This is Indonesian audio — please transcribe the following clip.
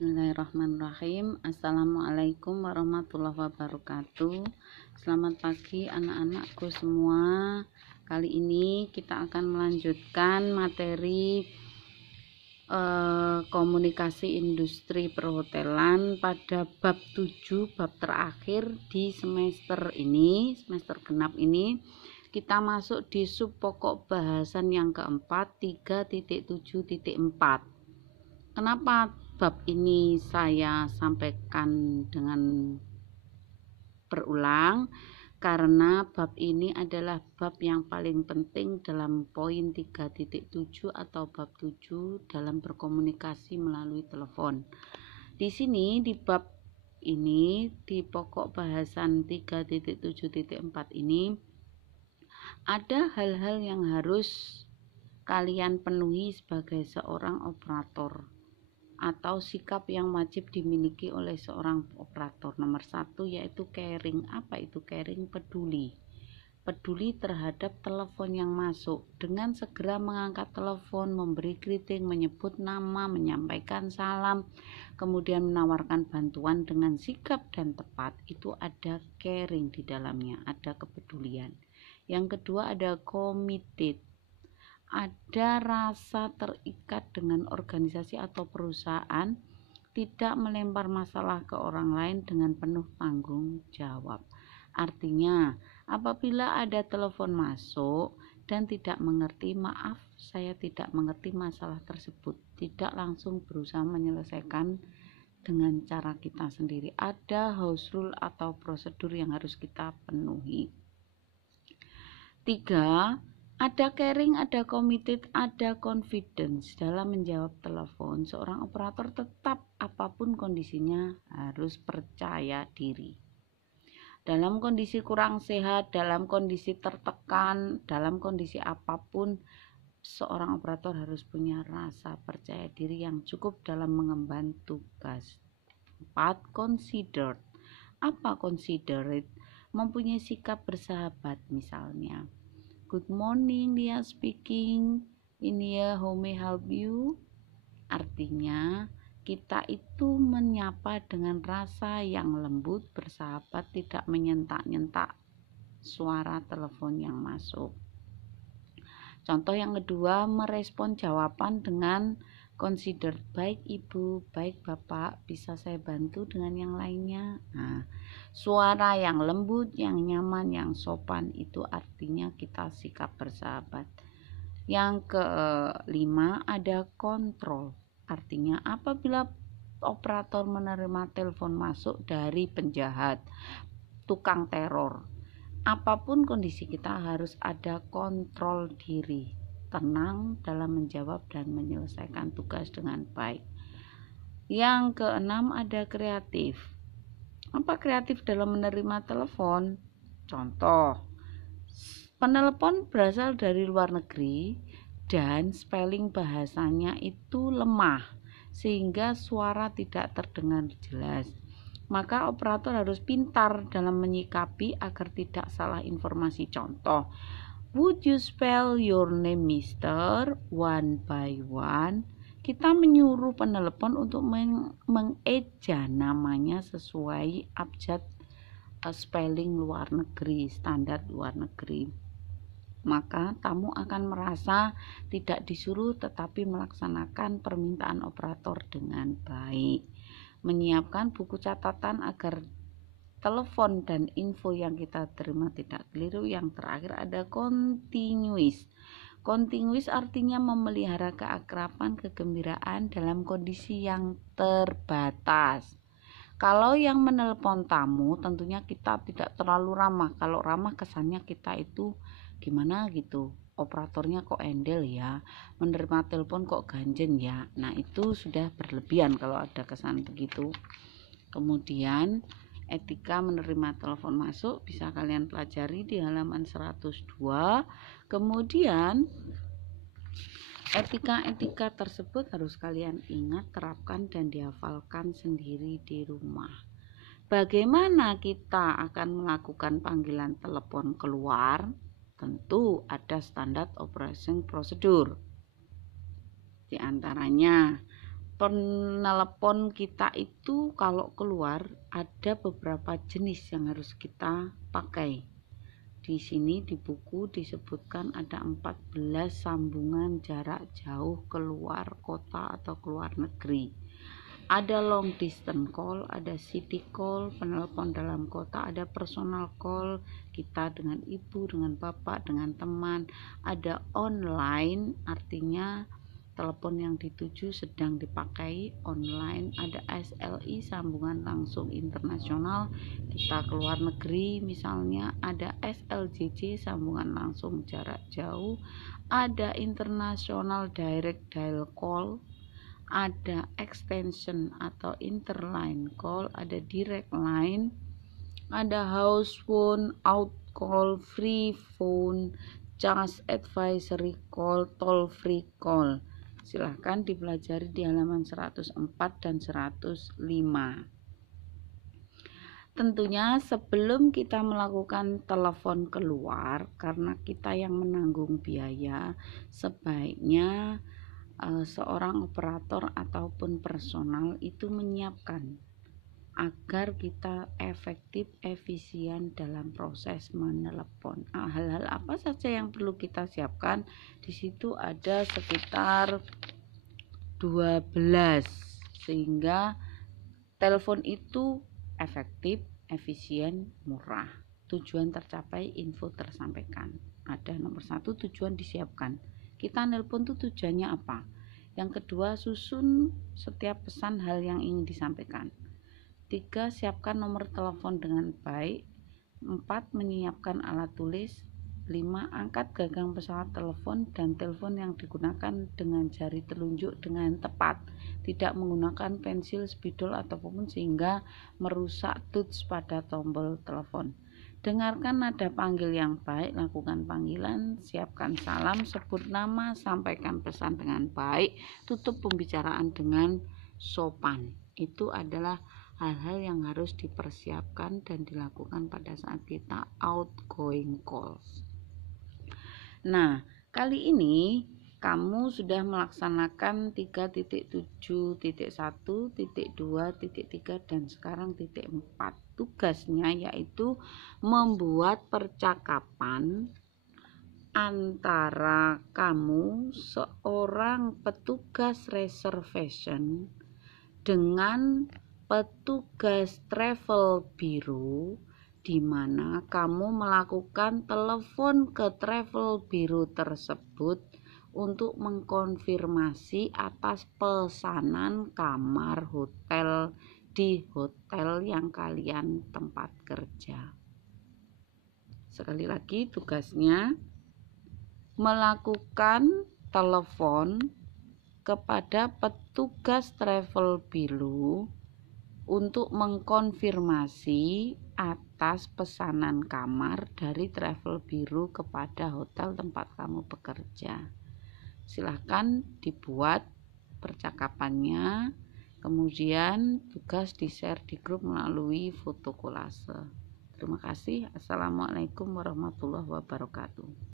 Bismillahirrahmanirrahim. Assalamualaikum warahmatullahi wabarakatuh. Selamat pagi anak-anakku semua. Kali ini kita akan melanjutkan materi komunikasi industri perhotelan pada bab 7, bab terakhir di semester ini, semester genap ini. Kita masuk di sub pokok bahasan yang keempat, 3.7.4. Kenapa bab ini saya sampaikan dengan berulang? Karena bab ini adalah bab yang paling penting dalam poin 3.7 atau bab 7 dalam berkomunikasi melalui telepon. Di sini di bab ini, di pokok bahasan 3.7.4 ini ada hal-hal yang harus kalian penuhi sebagai seorang operator atau sikap yang wajib dimiliki oleh seorang operator. Nomor 1 yaitu caring. Apa itu caring? Peduli terhadap telepon yang masuk, dengan segera mengangkat telepon, memberi greeting, menyebut nama, menyampaikan salam, kemudian menawarkan bantuan dengan sigap dan tepat. Itu ada caring di dalamnya, ada kepedulian. Yang kedua ada committed. Ada rasa terikat dengan organisasi atau perusahaan, tidak melempar masalah ke orang lain dengan penuh tanggung jawab. Artinya, apabila ada telepon masuk dan tidak mengerti, maaf saya tidak mengerti masalah tersebut, tidak langsung berusaha menyelesaikan dengan cara kita sendiri. Ada house rule atau prosedur yang harus kita penuhi. 3. Ada caring, ada committed, ada confidence. Dalam menjawab telepon, seorang operator tetap apapun kondisinya harus percaya diri. Dalam kondisi kurang sehat, dalam kondisi tertekan, dalam kondisi apapun, seorang operator harus punya rasa percaya diri yang cukup dalam mengemban tugas. 4. Considered. Apa considerate? Mempunyai sikap bersahabat, misalnya, good morning, dia speaking, in here, how may I help you? Artinya kita itu menyapa dengan rasa yang lembut, bersahabat, tidak menyentak-nyentak suara telepon yang masuk. Contoh yang kedua, merespon jawaban dengan consider, baik ibu, baik bapak, bisa saya bantu dengan yang lainnya. Nah, suara yang lembut, yang nyaman, yang sopan, itu artinya kita sikap bersahabat. Yang kelima ada kontrol. Artinya apabila operator menerima telepon masuk dari penjahat, tukang teror, apapun kondisi, kita harus ada kontrol diri, tenang dalam menjawab dan menyelesaikan tugas dengan baik. Yang keenam ada kreatif. Apa kreatif dalam menerima telepon? Contoh, penelepon berasal dari luar negeri dan spelling bahasanya itu lemah sehingga suara tidak terdengar jelas. Maka operator harus pintar dalam menyikapi agar tidak salah informasi. Contoh, would you spell your name, Mister, one by one? Kita menyuruh penelepon untuk mengeja namanya sesuai abjad spelling luar negeri, standar luar negeri. Maka tamu akan merasa tidak disuruh tetapi melaksanakan permintaan operator dengan baik. Menyiapkan buku catatan agar telepon dan info yang kita terima tidak keliru. Yang terakhir ada continuous. Continuous artinya memelihara keakraban, kegembiraan dalam kondisi yang terbatas. Kalau yang menelpon tamu, tentunya kita tidak terlalu ramah. Kalau ramah kesannya kita itu gimana gitu, operatornya kok endel ya, menerima telepon kok ganjen ya. Nah, itu sudah berlebihan kalau ada kesan begitu. Kemudian etika menerima telepon masuk bisa kalian pelajari di halaman 102. Kemudian etika-etika tersebut harus kalian ingat, terapkan dan dihafalkan sendiri di rumah. Bagaimana kita akan melakukan panggilan telepon keluar? Tentu ada standar operation procedure. Di antaranya penelepon kita itu kalau keluar ada beberapa jenis yang harus kita pakai. Di sini di buku disebutkan ada 14 sambungan jarak jauh keluar kota atau keluar negeri. Ada long distance call, ada city call, penelpon dalam kota, ada personal call kita dengan ibu, dengan bapak, dengan teman. Ada online, artinya telepon yang dituju sedang dipakai online. Ada SLI, sambungan langsung internasional, kita keluar negeri misalnya. Ada SLJJ, sambungan langsung jarak jauh. Ada international direct dial call, ada extension atau interline call, ada direct line, ada house phone, out call, free phone, charge advisory call, toll free call. Silahkan dipelajari di halaman 104 dan 105. Tentunya sebelum kita melakukan telepon keluar, karena kita yang menanggung biaya, sebaiknya seorang operator ataupun personal itu menyiapkan agar kita efektif, efisien dalam proses menelepon. Hal-hal apa saja yang perlu kita siapkan? Di situ ada sekitar 12, sehingga telepon itu efektif, efisien, murah. Tujuan tercapai, info tersampaikan. Ada nomor 1, tujuan disiapkan. Kita nelpon tuh tujuannya apa? Yang kedua, susun setiap pesan hal yang ingin disampaikan. 3, siapkan nomor telepon dengan baik. 4, menyiapkan alat tulis. 5, angkat gagang pesawat telepon dan telepon yang digunakan dengan jari telunjuk dengan tepat, tidak menggunakan pensil, spidol ataupun sehingga merusak touch pada tombol telepon. Dengarkan nada panggil yang baik, lakukan panggilan, siapkan salam, sebut nama, sampaikan pesan dengan baik, tutup pembicaraan dengan sopan. Itu adalah hal-hal yang harus dipersiapkan dan dilakukan pada saat kita outgoing call. Nah, kali ini kamu sudah melaksanakan 3.7.1, titik 2, titik 3, dan sekarang titik 4. Tugasnya yaitu membuat percakapan antara kamu, seorang petugas reservation, dengan petugas travel bureau, di mana kamu melakukan telepon ke travel bureau tersebut untuk mengkonfirmasi atas pesanan kamar hotel di hotel yang kalian tempat kerja. Sekali lagi, tugasnya melakukan telepon kepada petugas travel bureau untuk mengkonfirmasi atas pesanan kamar dari travel bureau kepada hotel tempat kamu bekerja. Silahkan dibuat percakapannya, kemudian tugas di-share di grup melalui foto kolase. Terima kasih. Assalamualaikum warahmatullahi wabarakatuh.